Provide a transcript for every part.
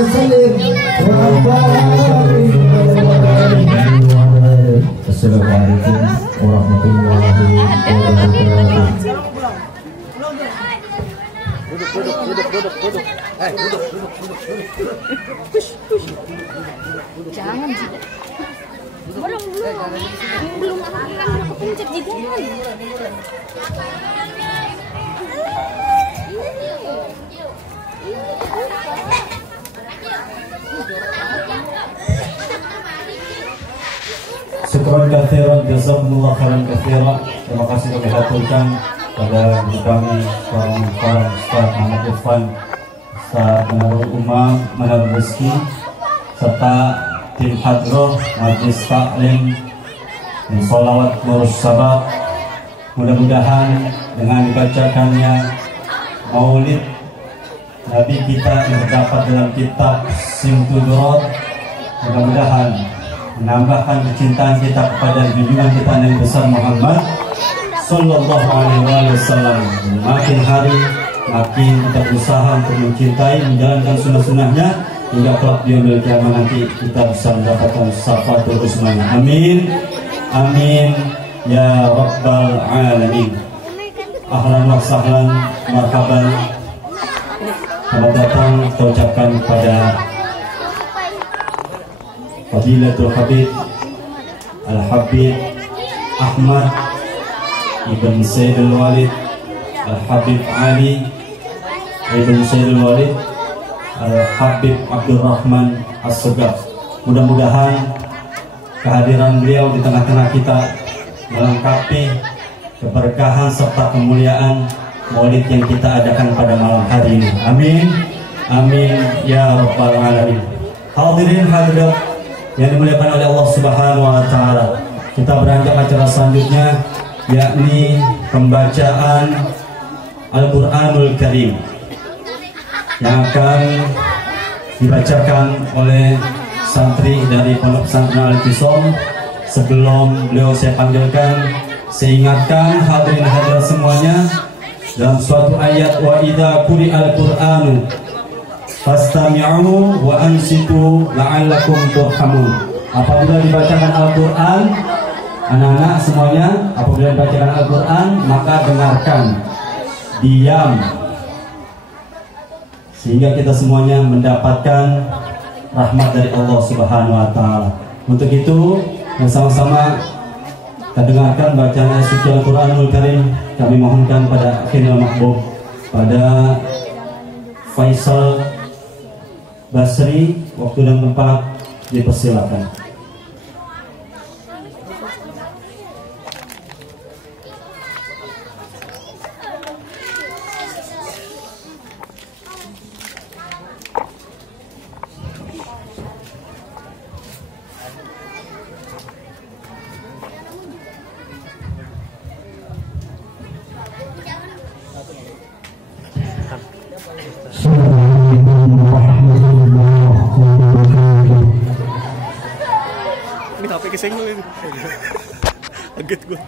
وسلم Assalamualaikum warahmatullahi wabarakatuh. Duduk. Jangan sih. Belum aku pencet juga. Syukran katsiran, jazakumullah khairan katsiran. Terima kasih kami haturkan pada guru kami Farang Ustaz Muhammad Irfan, Ustaz Manarul Umam, Manarul Rizki, serta tim hadroh Majlis Taklim dan sholawat Murus Sabat. Mudah-mudahan dengan dibacakannya Maulid Nabi kita yang terdapat dalam kitab Simtudurat, mudah-mudahan menambahkan kecintaan kita kepada junjungan kita Nabi besar Muhammad Sallallahu Alaihi Wasallam. Makin hari makin kita berusaha untuk mencintai, menjalankan sunnah-sunnahnya hingga kelak di yaumil kiamah nanti kita bisa mendapatkan syafaatul uzmanya. Amin, amin ya rabbal alamin. Ahlan wa sahlan, marhaban. Selamat datang kita ucapkan kepada Fadilatul Habib Al-Habib Ahmad Ibn Sayyidul Walid Al-Habib Ali Ibn Sayyidul Walid Al-Habib Abdurrahman As-Sugab. Mudah-mudahan kehadiran beliau di tengah-tengah kita melengkapi keberkahan serta kemuliaan Maulid yang kita adakan pada malam hari ini. Amin, amin ya rabbal alamin. Hadirin hadirat yang dimuliakan oleh Allah Subhanahu wa taala. Kita beranjak acara selanjutnya, yakni pembacaan Al-Qur'anul Karim yang akan dibacakan oleh santri dari Pondok Pesantren Al-Ikhtisam. Sebelum beliau saya panggilkan, saya ingatkan hadirin hadirat semuanya, dalam suatu ayat, wa idza quri'al Qur'anu fastami'u wa ansitu la'allakum turhamun. Apabila dibacakan Al-Quran, anak-anak semuanya, apabila dibacakan Al-Quran, maka dengarkan, diam, sehingga kita semuanya mendapatkan rahmat dari Allah Subhanahu wa taala. Untuk itu, bersama-sama kita dengarkan bacaan suci Al-Qur'anul Karim. Kami mohonkan pada akhirnya mahbub, pada Faisal Basri, waktu dan tempat dipersilakan. Ini HP kesenggol ini. Kaget gue.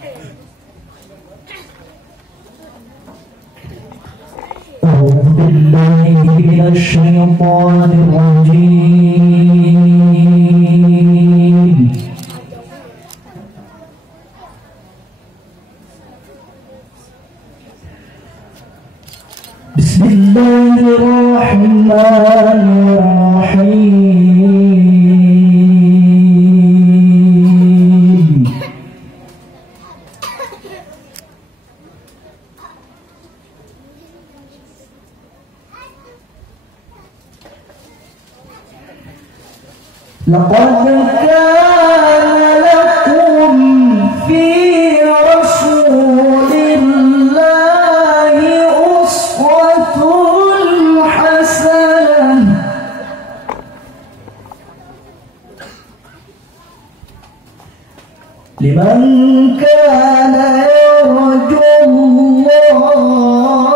Bismillahirrahmanirrahim. لقد كان لكم في رسول الله أسوة حسنة لمن كان يرجو الله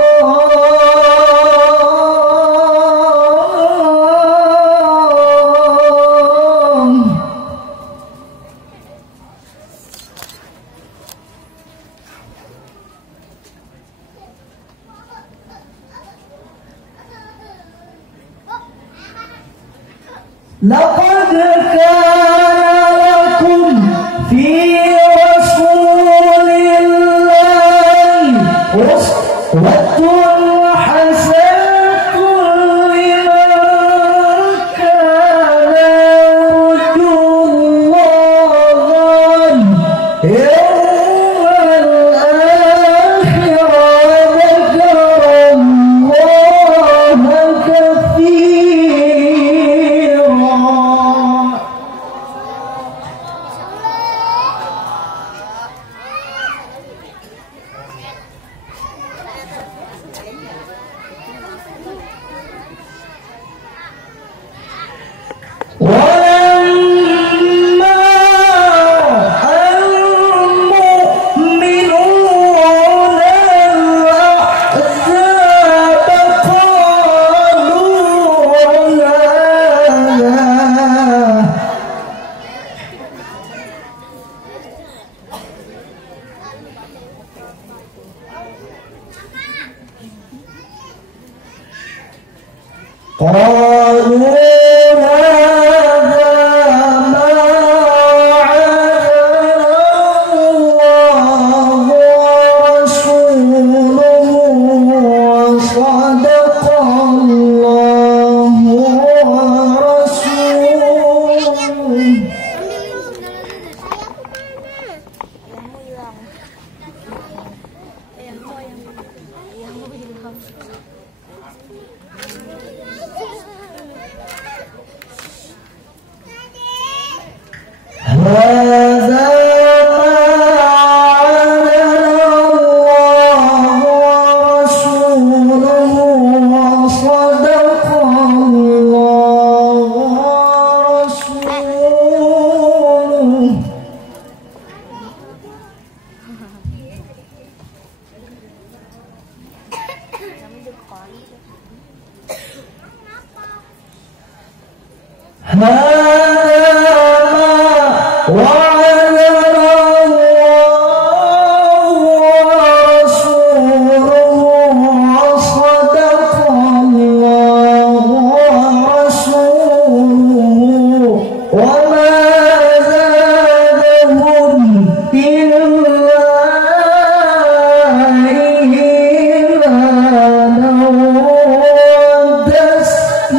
لقد كان لكم في رسول الله أسوة حسنة لمن كان يرجو الله يوم الآخر وذكر الله كثيرا. ولما المؤمنون الأحزاب قالوا هذا ما وعدنا الله ورسوله وصدق الله ورسوله. هذا ما وعدنا الله ورسوله وصدق الله ورسوله. هذا ما وعدنا الله ورسوله وصدق الله ورسوله وما زادهم إلا إيمانا وتسليما.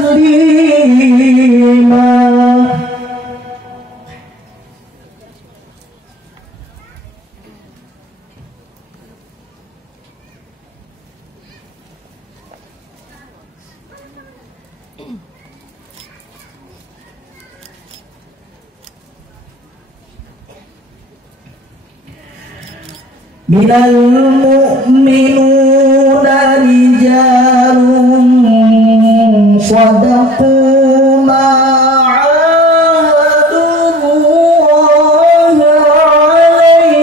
من المؤمنون رجال صدقوا ما عاهدوا الله عليه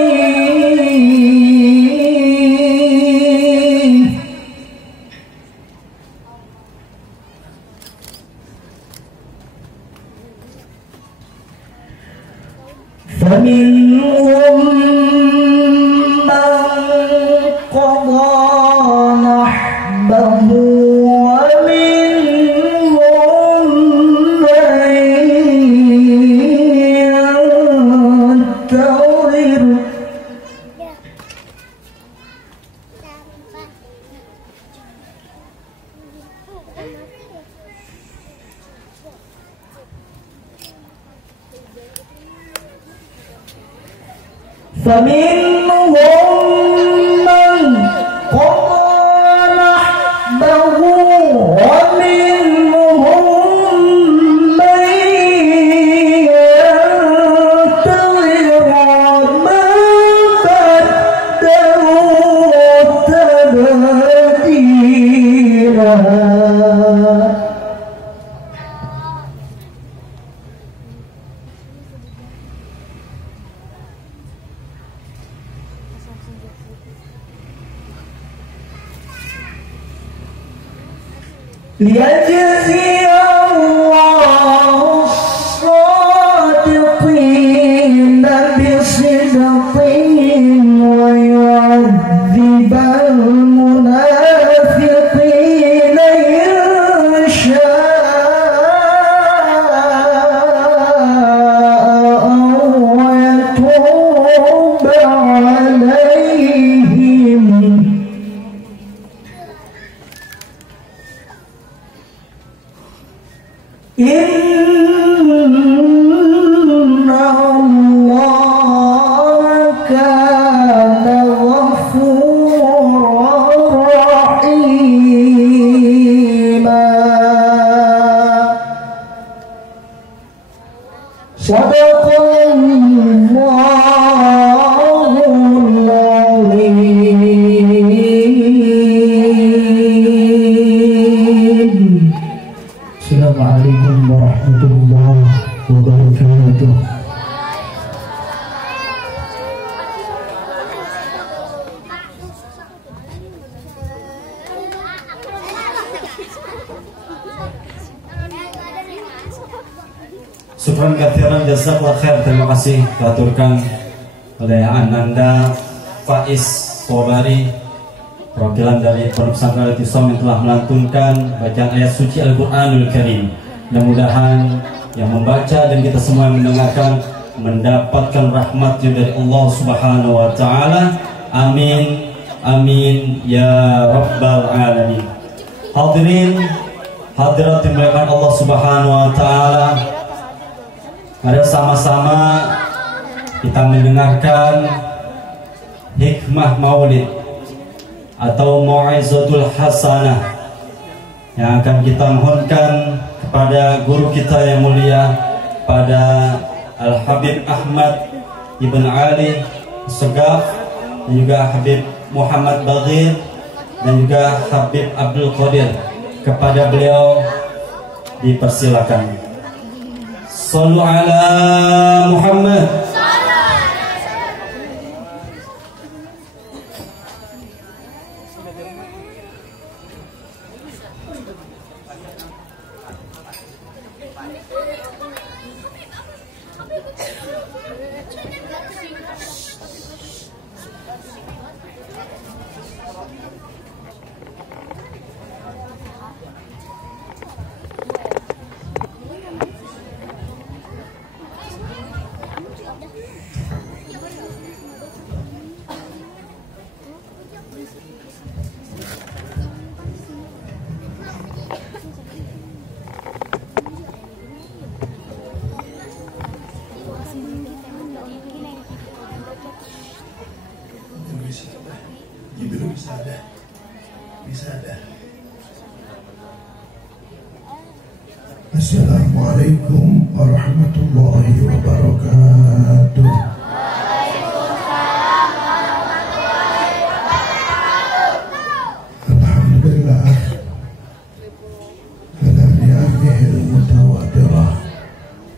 فمنهم قضى نحبه ومنهم من ينتظر فمنهم من قضى نحبه ومنهم من ينتظر وما بدلوا تبديلا. ليجزي الله الصادقين بصدقهم ويعذب المنافقين. Sadaqallahul Azim. Assalamualaikum warahmatullahi wabarakatuh. Syukran katsiran jazakallahu khair. Terima kasih diaturkan oleh Ananda Faiz Sobari, perwakilan dari Pondok Pesantren Al-Itisam yang telah melantunkan bacaan ayat suci Al-Qur'anul Karim. Mudah-mudahan yang membaca dan kita semua yang mendengarkan mendapatkan rahmat dari Allah Subhanahu wa taala. Amin. Amin ya rabbal alamin. Hadirin hadirat yang dimuliakan Allah Subhanahu wa taala, mari sama-sama kita mendengarkan hikmah maulid atau mau'izatul hasanah yang akan kita mohonkan kepada guru kita yang mulia, pada Al-Habib Ahmad Ibn Ali Segaf, dan juga Habib Muhammad Baghir, dan juga Habib Abdul Qadir. Kepada beliau dipersilakan. Sallu ala Muhammad. Assalamualaikum warahmatullahi wabarakatuh. Alhamdulillah ala ni'amihil mutawatirah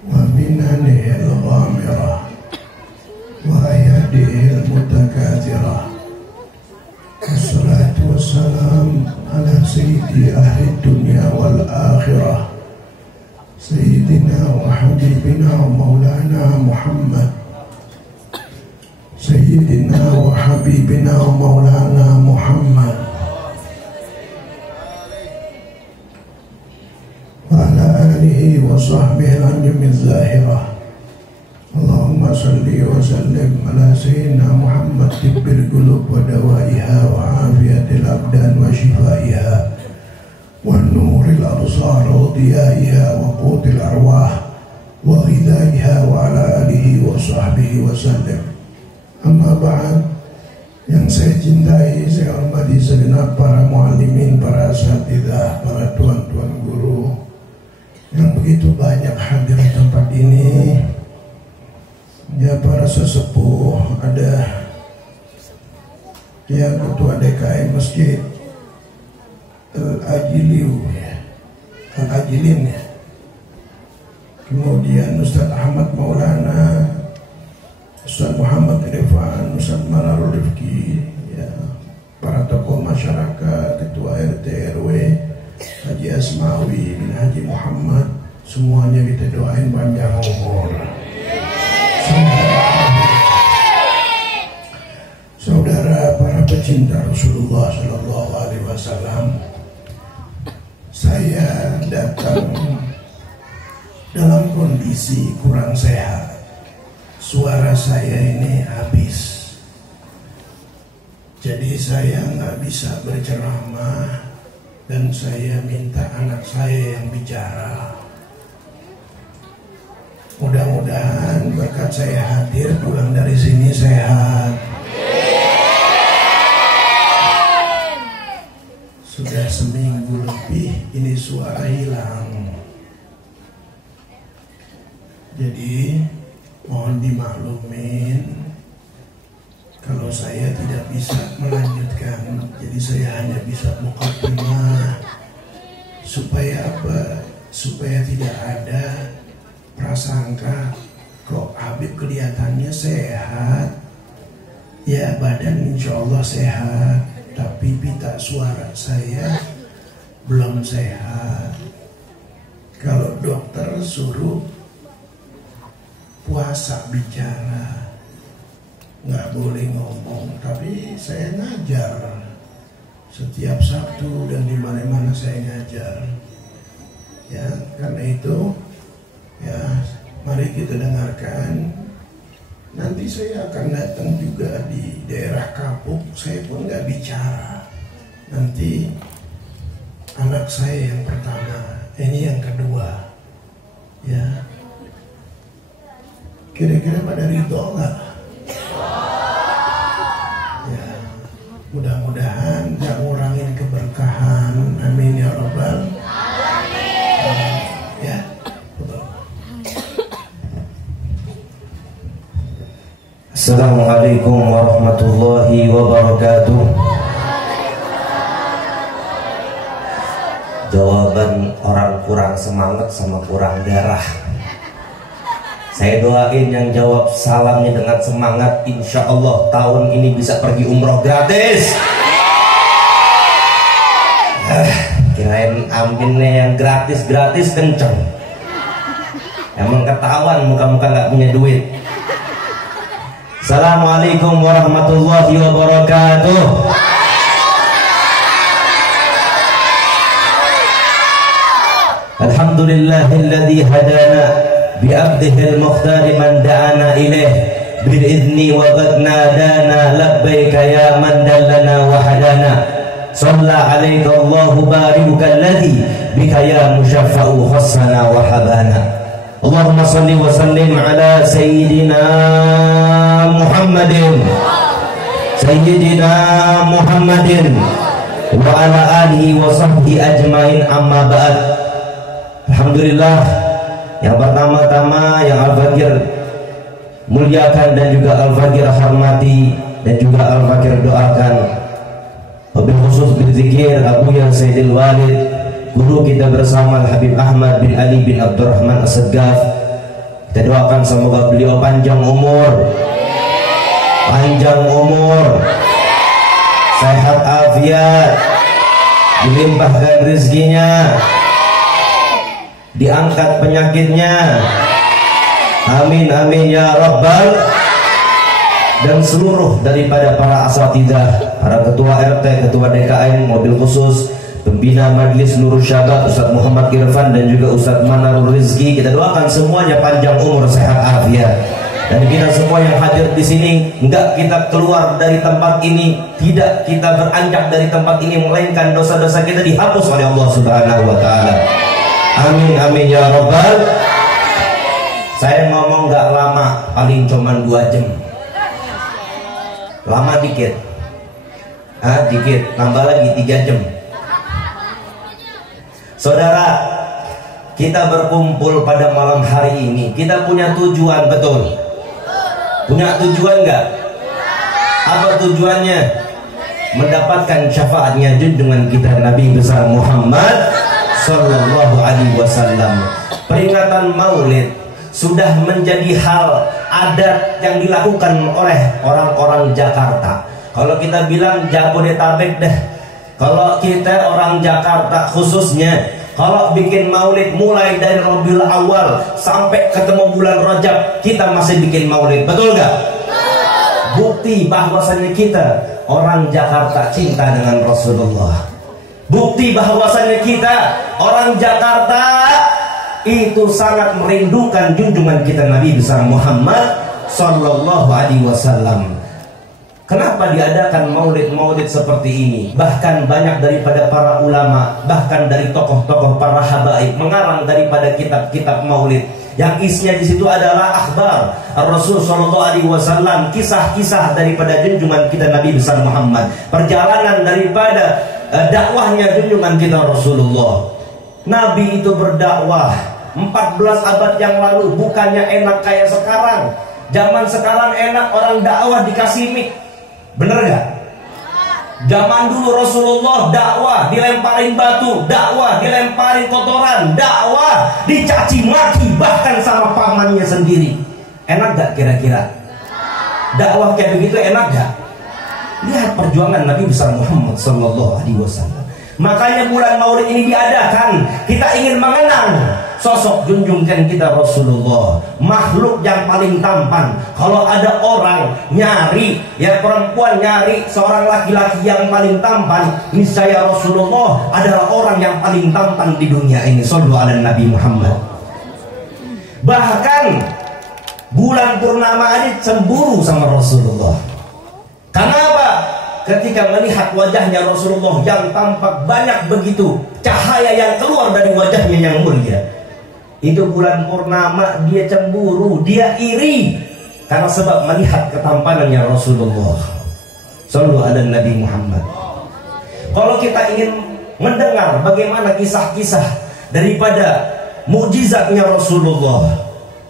wa minanihil ghamirah wa ayadihil mutakathirah. Wassalatu wassalam ala sayyidi ahli dunya wal akhirah, Sayyidina wa Habibina wa Maulana Muhammad. Sayyidina wa Habibina wa Maulana Muhammad wa ala alihi wa sahbihi al-anjami zahirah. Allahumma salli wa sallim ala Sayyidina Muhammad tibbil qulub wa dawaiha wa afiyatil abdan wa shifaiha ونور الأبصار وضيائها وقوت الأرواح وغذائها وعلى آله وصحبه وسلم. Amma ba'd. Yang saya cintai, saya hormati segenap para muallimin, para asatidzah, para tuan-tuan guru yang begitu banyak hadir di tempat ini. Ya, para sesepuh, ada yang ketua DKM Masjid Al-Ajilin, kemudian Ustaz Ahmad Maulana, Ustaz Muhammad Irfan, Ustaz Mararul Rifki, ya, para tokoh masyarakat, ketua RT RW, Haji Asmawi bin Haji Muhammad, semuanya kita doain panjang umur. Saudara para pecinta Rasulullah Sallallahu Alaihi Wasallam, saya datang dalam kondisi kurang sehat. Suara saya ini habis, jadi saya nggak bisa berceramah, dan saya minta anak saya yang bicara. Mudah-mudahan berkat saya hadir, pulang dari sini sehat. Sudah seminggu lebih ini suara hilang. Jadi mohon dimaklumin kalau saya tidak bisa melanjutkan. Jadi saya hanya bisa muqaddimah. Supaya apa? Supaya tidak ada prasangka kok Habib kelihatannya sehat. Ya badan insya Allah sehat, tapi pita suara saya belum sehat. Kalau dokter suruh puasa bicara, nggak boleh ngomong, tapi saya ngajar setiap Sabtu dan di mana-mana saya ngajar. Ya, karena itu ya mari kita dengarkan. Nanti saya akan datang juga di daerah Kapuk, saya pun nggak bicara. Nanti anak saya yang pertama, ini yang kedua. Ya, kira-kira pada ridho nggak? Ya, mudah-mudahan nggak ngurangin keberkahan. Amin ya Rabbal alamin. Ya, betul. Assalamualaikum warahmatullahi wabarakatuh. Jawaban orang kurang semangat sama kurang darah. Saya doain yang jawab salamnya dengan semangat, insya Allah tahun ini bisa pergi umroh gratis. Kirain aminnya yang gratis-gratis kenceng. Emang ketahuan muka-muka gak punya duit. Assalamualaikum warahmatullahi wabarakatuh. Alhamdulillahilladzi hadana bi'abdihil mukhtari man da'ana ilaih bil'idhni wa badna dana labbaika ya man dallana wa hadana salla alaika Allahu barikal ladzi bika ya musyaffa'u khassana wa habana. Allahumma salli wa sallim ala sayyidina Muhammadin wa ala alihi wa sahbihi ajmain, amma ba'd. Alhamdulillah, yang pertama-tama yang Al-Fakir muliakan dan juga Al-Fakir hormati dan juga Al-Fakir doakan, wabil khusus berzikir Abuya Sayyidil Walid, guru kita bersama Al-Habib Ahmad bin Ali bin Abdurrahman As-Saggaf. Kita doakan semoga beliau panjang umur, sehat afiat, dilimpahkan rezekinya, diangkat penyakitnya. Amin amin ya rabbal. Dan seluruh daripada para asatidzah, para ketua RT, ketua DKM, mobil khusus, pembina Majelis Nurul Syabab, Ustadz Muhammad Irfan dan juga Ustadz Manarul Rizki, kita doakan semuanya panjang umur, sehat afiat. Dan kita semua yang hadir di sini, enggak kita keluar dari tempat ini, tidak kita beranjak dari tempat ini, melainkan dosa-dosa kita dihapus oleh Allah Subhanahu wa taala. Amin amin ya rabbal. Saya ngomong enggak lama, paling cuman 2 jam. Lama dikit. Dikit, tambah lagi 3 jam. Saudara, kita berkumpul pada malam hari ini, kita punya tujuan, betul? Punya tujuan enggak? Apa tujuannya? Mendapatkan syafaatnya junjungan kita Nabi besar Muhammad Sallallahu Alaihi Wasallam. Peringatan Maulid sudah menjadi hal adat yang dilakukan oleh orang-orang Jakarta. Kalau kita bilang Jabodetabek deh, kalau kita orang Jakarta khususnya, kalau bikin maulid mulai dari Rabiul Awal sampai ketemu bulan Rajab, kita masih bikin maulid, betul gak? Bukti bahwasannya kita orang Jakarta cinta dengan Rasulullah. Bukti bahwasannya kita orang Jakarta itu sangat merindukan junjungan kita Nabi besar Muhammad Sallallahu Alaihi Wasallam. Kenapa diadakan maulid-maulid seperti ini? Bahkan banyak daripada para ulama, bahkan dari tokoh-tokoh para habaib mengarang daripada kitab-kitab maulid yang isinya di situ adalah akhbar Rasul Sallallahu Alaihi Wasallam, kisah-kisah daripada junjungan kita Nabi besar Muhammad, perjalanan daripada dakwahnya junjungan kita Rasulullah. Nabi itu berdakwah 14 abad yang lalu bukannya enak kayak sekarang. Zaman sekarang enak orang dakwah dikasih mic. Bener gak? Zaman dulu Rasulullah dakwah dilemparin batu, dakwah dilemparin kotoran, dakwah dicaci maki bahkan sama pamannya sendiri. Enak gak kira-kira? Dakwah kayak begitu enak gak? Lihat perjuangan Nabi besar Muhammad sallallahu alaihi wasallam. Makanya bulan Maulid ini diadakan, kita ingin mengenang sosok junjungan kita Rasulullah, makhluk yang paling tampan. Kalau ada orang nyari, ya perempuan nyari seorang laki-laki yang paling tampan, niscaya Rasulullah adalah orang yang paling tampan di dunia ini. Shallu ala Nabi Muhammad. Bahkan bulan purnama ini cemburu sama Rasulullah. Kenapa? Ketika melihat wajahnya Rasulullah yang tampak banyak begitu cahaya yang keluar dari wajahnya yang mulia. Itu bulan purnama dia cemburu, dia iri karena sebab melihat ketampanannya Rasulullah. Sallu ala Nabi Muhammad. Kalau kita ingin mendengar bagaimana kisah-kisah daripada mukjizatnya Rasulullah,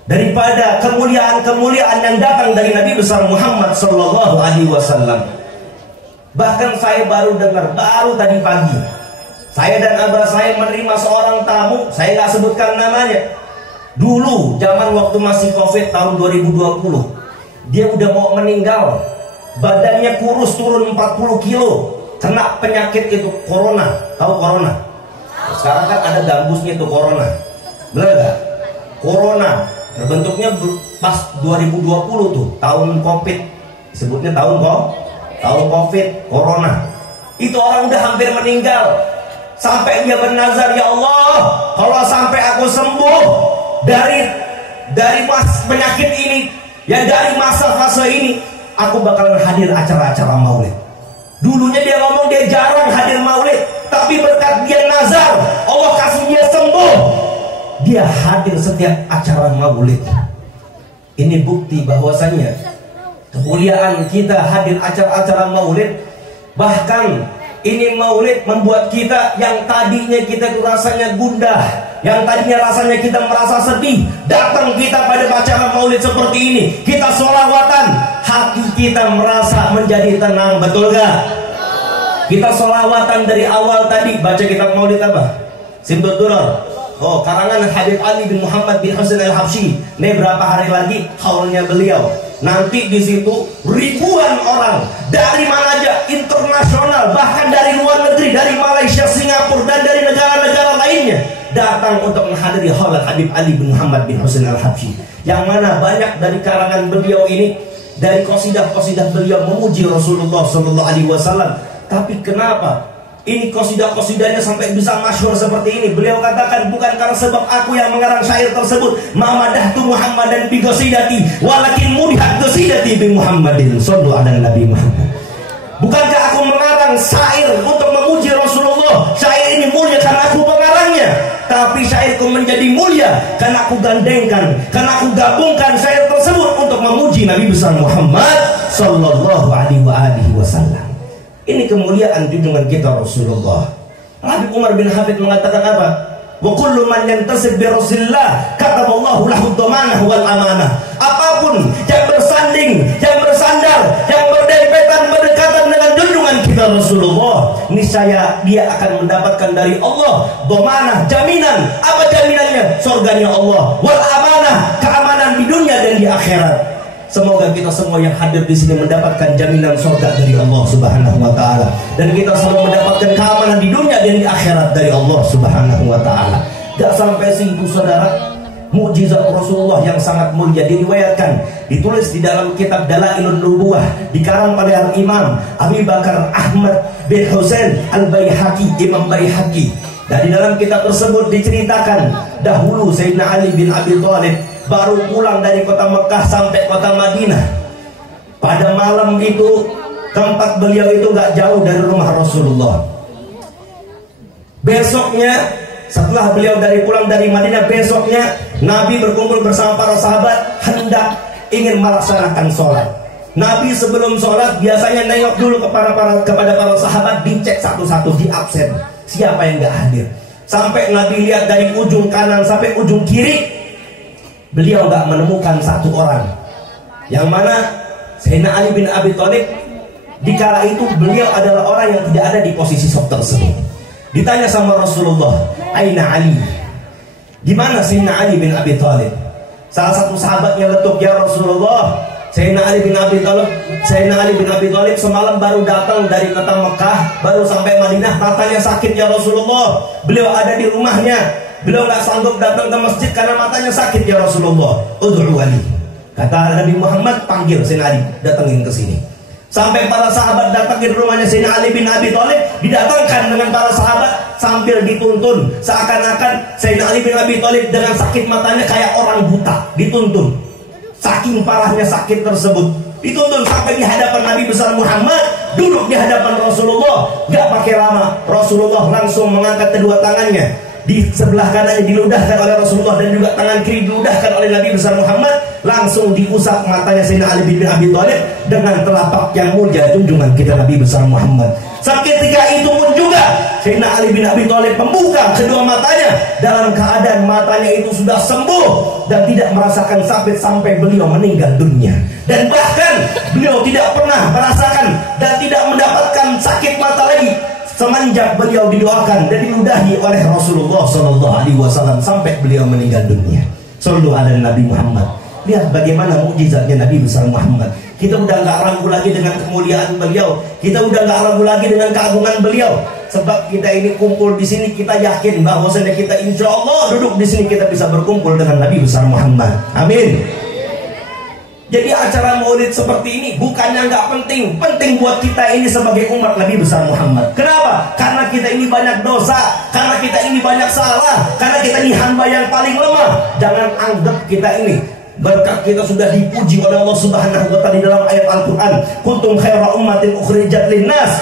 daripada kemuliaan-kemuliaan yang datang dari Nabi besar Muhammad sallallahu alaihi wasallam. Bahkan saya baru dengar, baru tadi pagi, saya dan abah saya menerima seorang tamu, saya nggak sebutkan namanya. Dulu, zaman waktu masih COVID tahun 2020, dia udah mau meninggal, badannya kurus turun 40 kilo, kena penyakit itu corona, tahu corona? Sekarang kan ada gambusnya itu corona, bener gak? Corona, terbentuknya pas 2020 tuh, tahun COVID, sebutnya tahun COVID, corona. Itu orang udah hampir meninggal. Sampai dia bernazar, ya Allah, kalau sampai aku sembuh dari penyakit ini, ya dari masa fase ini, aku bakalan hadir acara-acara maulid. Dulunya dia ngomong dia jarang hadir maulid, tapi berkat dia nazar, Allah kasih dia sembuh, dia hadir setiap acara maulid. Ini bukti bahwasanya kemuliaan kita hadir acara-acara maulid. Bahkan ini maulid membuat kita yang tadinya kita itu rasanya gundah, yang tadinya rasanya kita merasa sedih, datang kita pada acara maulid seperti ini, kita sholawatan, hati kita merasa menjadi tenang. Betul gak? Kita sholawatan dari awal tadi, baca kitab maulid apa? Simtud Durar. Oh, karangan Habib Ali bin Muhammad bin Husain al-Habsyi. Ini berapa hari lagi haulnya beliau. Nanti di situ ribuan orang dari mana aja, internasional, bahkan dari luar negeri, dari Malaysia, Singapura, dan dari negara-negara lainnya datang untuk menghadiri haul Habib Ali bin Muhammad bin Husain al-Habsyi. Yang mana banyak dari karangan beliau ini, dari qasidah-qasidah beliau memuji Rasulullah sallallahu alaihi wasallam. Tapi kenapa ini qasidah-qasidahnya sampai bisa masyhur seperti ini? Beliau katakan, bukan karena sebab aku yang mengarang syair tersebut, Mamadahtu Muhammadan bi qasidati, walakin mudihat qasidati bi Muhammadin. Sallu ala Nabi Muhammad. Bukankah aku mengarang syair untuk memuji Rasulullah? Syair ini mulia karena aku pengarangnya, tapi syairku menjadi mulia karena aku gandengkan, karena aku gabungkan syair tersebut untuk memuji Nabi besar Muhammad sallallahu alaihi wasallam. Ini kemuliaan junjungan kita Rasulullah. Habib Umar bin Hafid mengatakan apa? Wa kullu man yantasib bi Rasulillah kataballahu lahu dhamanah wal amanah. Apapun yang bersanding, yang bersandar, yang berdempetan, berdekatan dengan junjungan kita Rasulullah, niscaya dia akan mendapatkan dari Allah dhamanah, jaminan. Apa jaminannya? Surganya Allah. Wal amanah, keamanan di dunia dan di akhirat. Semoga kita semua yang hadir di sini mendapatkan jaminan surga dari Allah Subhanahu wa taala, dan kita semua mendapatkan keamanan di dunia dan di akhirat dari Allah Subhanahu wa taala. Gak sampai situ saudara, mukjizat Rasulullah yang sangat mulia diriwayatkan, ditulis di dalam kitab Dalailun Nubuwah, dikarang oleh Al-Imam Abi Bakar Ahmad bin Husain Al-Baihaqi, Imam Baihaqi. Dan di dalam kitab tersebut diceritakan dahulu Sayyidina Ali bin Abi Thalib baru pulang dari kota Mekah sampai kota Madinah. Pada malam itu tempat beliau itu gak jauh dari rumah Rasulullah. Besoknya setelah beliau pulang dari Madinah, besoknya Nabi berkumpul bersama para sahabat hendak ingin melaksanakan sholat. Nabi sebelum sholat biasanya nengok dulu kepada para sahabat, dicek satu-satu, di absen siapa yang gak hadir. Sampai Nabi lihat dari ujung kanan sampai ujung kiri, beliau nggak menemukan satu orang. Yang mana Sayyidina Ali bin Abi Thalib, dikala itu beliau adalah orang yang tidak ada di posisi sok tersebut. Ditanya sama Rasulullah, Aina Ali? Di mana Sayyidina Ali bin Abi Thalib? Salah satu sahabatnya letup, ya Rasulullah, Sayyidina Ali bin Abi Thalib semalam baru datang dari kota Mekah, baru sampai Madinah, matanya sakit ya Rasulullah. Beliau ada di rumahnya, beliau nggak sanggup datang ke masjid karena matanya sakit ya Rasulullah. Ud'u Ali. Kata Nabi Muhammad, panggil Sayyidina Ali, datangin ke sini. Sampai para sahabat datang ke rumahnya Sayyidina Ali bin Abi Thalib, didatangkan dengan para sahabat sambil dituntun, seakan-akan Sayyidina Ali bin Abi Thalib dengan sakit matanya kayak orang buta, dituntun. Saking parahnya sakit tersebut, dituntun sampai di hadapan Nabi besar Muhammad, duduk di hadapan Rasulullah. Gak pakai lama, Rasulullah langsung mengangkat kedua tangannya, di sebelah kanannya diludahkan oleh Rasulullah, dan juga tangan kiri diludahkan oleh Nabi besar Muhammad. Langsung diusap matanya Sayyidina Ali bin Abi Thalib dengan telapak yang mulia junjungan kita Nabi besar Muhammad. Seketika itu pun juga Sayyidina Ali bin Abi Thalib membuka kedua matanya dalam keadaan matanya itu sudah sembuh dan tidak merasakan sakit sampai beliau meninggal dunia. Dan bahkan beliau tidak pernah merasakan dan tidak mendapatkan sakit mata lagi semenjak beliau didoakan dan diludahi oleh Rasulullah SAW sampai beliau meninggal dunia. Sallu ala Nabi Muhammad. Lihat bagaimana mukjizatnya Nabi besar Muhammad. Kita udah nggak ragu lagi dengan kemuliaan beliau. Kita udah nggak ragu lagi dengan keagungan beliau. Sebab kita ini kumpul di sini, kita yakin bahwasanya kita insya Allah duduk di sini kita bisa berkumpul dengan Nabi besar Muhammad. Amin. Jadi acara maulid seperti ini bukannya nggak penting, penting buat kita ini sebagai umat Nabi besar Muhammad. Kenapa? Karena kita ini banyak dosa, karena kita ini banyak salah, karena kita ini hamba yang paling lemah. Jangan anggap kita ini berkat kita sudah dipuji oleh Allah Subhanahu wa taala di dalam ayat Al-Qur'an, kuntum khaira ummatin ukhrijat linnas.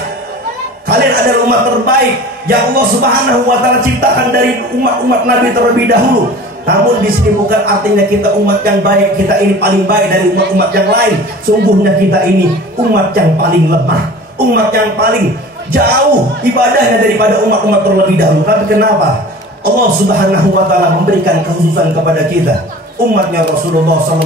Kalian adalah umat terbaik yang Allah Subhanahu wa taala ciptakan dari umat-umat Nabi terlebih dahulu. Namun di sini bukan artinya kita umat yang baik, kita ini paling baik dari umat-umat yang lain. Sungguhnya kita ini umat yang paling lemah, umat yang paling jauh ibadahnya daripada umat-umat terlebih dahulu. Tapi kenapa Allah Subhanahu wa taala memberikan kekhususan kepada kita? Umatnya Rasulullah SAW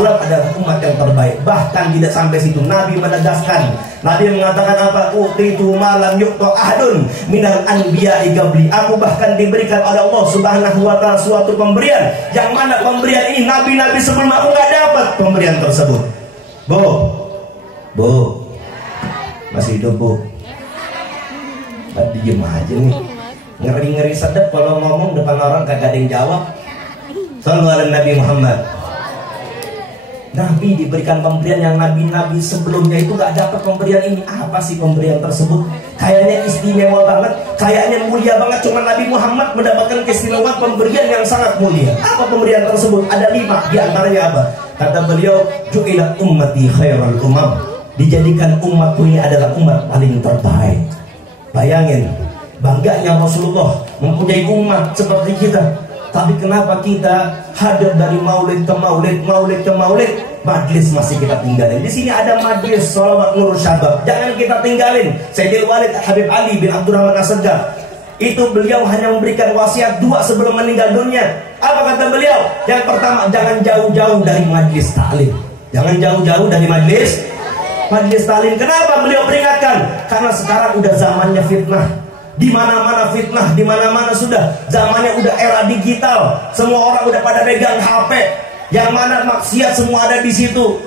adalah umat yang terbaik. Bahkan tidak sampai situ, Nabi menegaskan, Nabi mengatakan apa? Utitu malam yu'ta ahadun minal anbiya'i qabli. Aku bahkan diberikan oleh Allah Subhanahu wa taala suatu pemberian yang mana pemberian ini nabi-nabi sebelum aku gak dapat pemberian tersebut. Bu masih hidup bu? Diem aja nih. Ngeri-ngeri sedep kalau ngomong depan orang kagak ada yang jawab. Sallu ala Nabi Muhammad. Nabi diberikan pemberian yang nabi-nabi sebelumnya itu gak dapat pemberian ini. Apa sih pemberian tersebut? Kayaknya istimewa banget, kayaknya mulia banget. Cuma Nabi Muhammad mendapatkan keistimewaan pemberian yang sangat mulia. Apa pemberian tersebut? Ada 5, di antaranya apa? Kata beliau, ju'ilat ummati khairal umam. Dijadikan umatku ini adalah umat paling terbaik. Bayangin, bangganya Rasulullah mempunyai umat seperti kita. Tapi kenapa kita hadir dari maulid ke maulid, maulid ke maulid, majlis masih kita tinggalin? Di sini ada majlis sholawat nur syabab, jangan kita tinggalin. Sayyidil Walid Habib Ali bin Abdurrahman As-Segaf, itu beliau hanya memberikan wasiat 2 sebelum meninggal dunia. Apa kata beliau? Yang pertama, jangan jauh-jauh dari majlis taklim. Jangan jauh-jauh dari majlis taklim. Kenapa beliau peringatkan? Karena sekarang udah zamannya fitnah. Di mana-mana fitnah, di mana-mana sudah zamannya udah era digital. Semua orang udah pada pegang HP, yang mana maksiat semua ada di situ.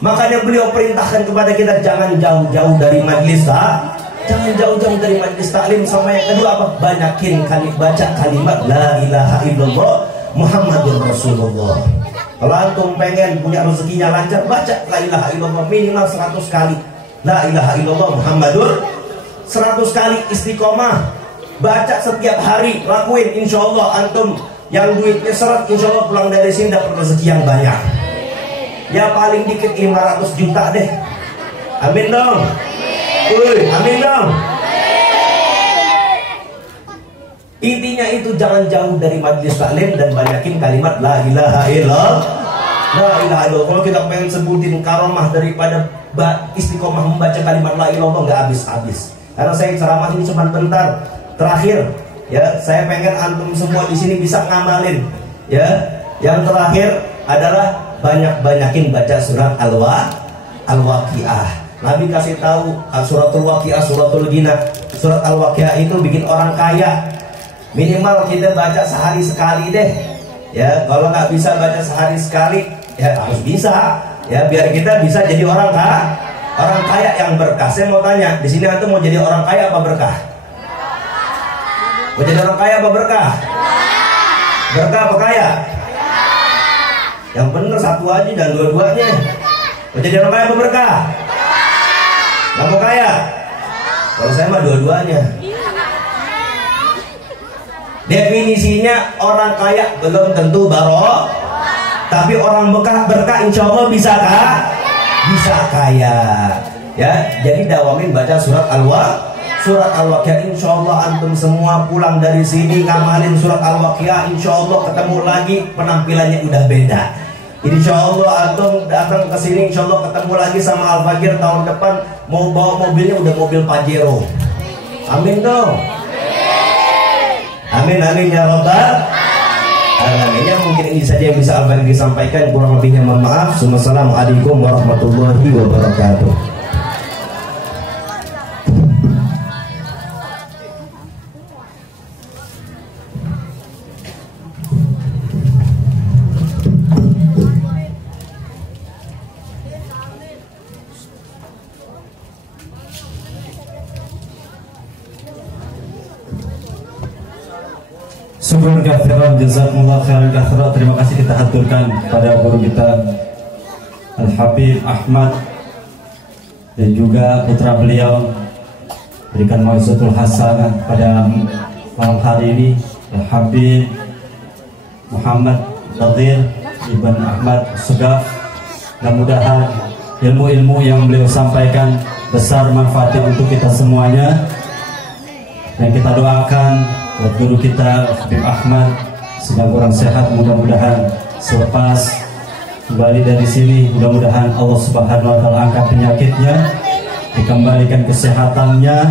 Makanya beliau perintahkan kepada kita jangan jauh-jauh dari majlis jangan jauh-jauh dari majlis taklim. Sama yang kedua apa? Banyakin baca kalimat la ilaha illallah Muhammadur Rasulullah. Kalau antum pengen punya rezekinya lancar, baca la ilaha illallah minimal 100 kali. La ilaha illallah Muhammadur 100 kali. Istiqomah baca setiap hari, lakuin, insya Allah antum yang duitnya seret, insya Allah pulang dari sini dapat rezeki yang banyak. Ya paling dikit 500 juta deh. Amin dong. Amin dong. Intinya itu jangan jauh dari majlis taklim dan banyakin kalimat la ilaha illallah. La ilaha illallah. Kalau kita pengen sebutin karomah daripada istiqomah membaca kalimat la ilaha illallah nggak habis-habis. Karena saya ceramah ini cuma bentar. Terakhir, Ya, saya pengen antum semua di sini bisa ngamalin. Ya, yang terakhir adalah banyak-banyakin baca surat Al-Waqiah. Nabi kasih tahu suratul Waqiah, suratul Ghina. Surat Al-Waqiah itu bikin orang kaya. Minimal kita baca sehari sekali deh. Ya, kalau nggak bisa baca sehari sekali, ya harus bisa. Ya, biar kita bisa jadi orang kaya yang berkah. Saya mau tanya, di sini antum mau jadi orang kaya apa berkah? Mau jadi orang kaya apa berkah? Berkah apa kaya? Yang bener satu aja dan dua-duanya. Mau jadi orang kaya apa berkah? Nggak mau kaya? Kalau saya mah dua-duanya. Definisinya orang kaya belum tentu barokah, tapi orang berkah insya Allah bisa kah? Bisa kaya. Ya, jadi dawamin baca surat Al-Waqiah. Insya Allah antum semua pulang dari sini ngamalin surat Al-Waqiah, insya Allah ketemu lagi penampilannya udah beda. Insya Allah antum datang ke sini, insya Allah ketemu lagi sama Al-Fakir tahun depan mau bawa mobilnya udah mobil Pajero. Amin dong. Amin amin ya robbal alamin. Ya, mungkin ini saja yang bisa Al-Fakir disampaikan, kurang lebihnya mohon maaf. Wassalamualaikum warahmatullahi wabarakatuh. Syukran katsiran, jazakumullah khairan katsiran. Terima kasih kita haturkan pada guru kita Al-Habib Ahmad dan juga putra beliau, berikan mau'izatul hasanah pada malam hari ini, Al-Habib Muhammad Nadir Ibn Ahmad Segaf. Mudah-mudahan ilmu-ilmu yang beliau sampaikan besar manfaatnya untuk kita semuanya, dan kita doakan buat guru kita Habib Ahmad sedang kurang sehat, mudah-mudahan selepas kembali dari sini, mudah-mudahan Allah Subhanahu wa taala angkat penyakitnya, dikembalikan kesehatannya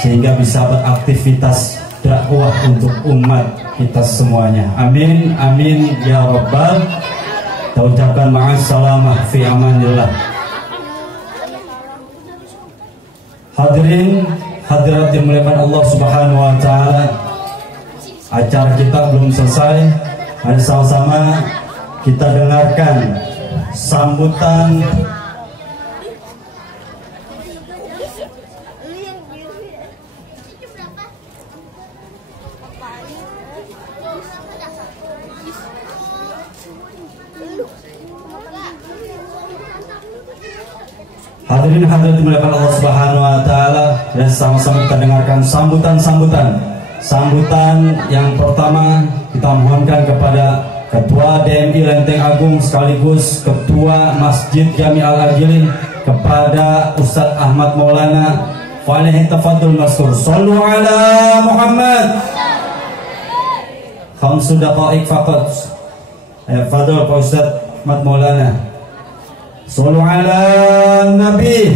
sehingga bisa beraktivitas dakwah untuk umat kita semuanya. Amin amin ya rabbal. Kita ucapkan ma'assalamah fi amanillah. Hadirin hadirat dimuliakan Allah Subhanahu wa taala, acara kita belum selesai. Mari sama-sama kita dengarkan sambutan hadirin hadirat dimuliakan Allah Subhanahu wa taala, dan sama-sama kita dengarkan sambutan yang pertama. Kita mohonkan kepada Ketua DMI Lenteng Agung sekaligus Ketua Masjid Jami Al-Agilin, kepada Ustadz Ahmad Maulana, falaihi tafadhul maskur. Shallu ala Muhammad. Khamsu daqaiq faqat. Fadhil Pak Ustadz Ahmad Maulana. Shallu ala Nabi.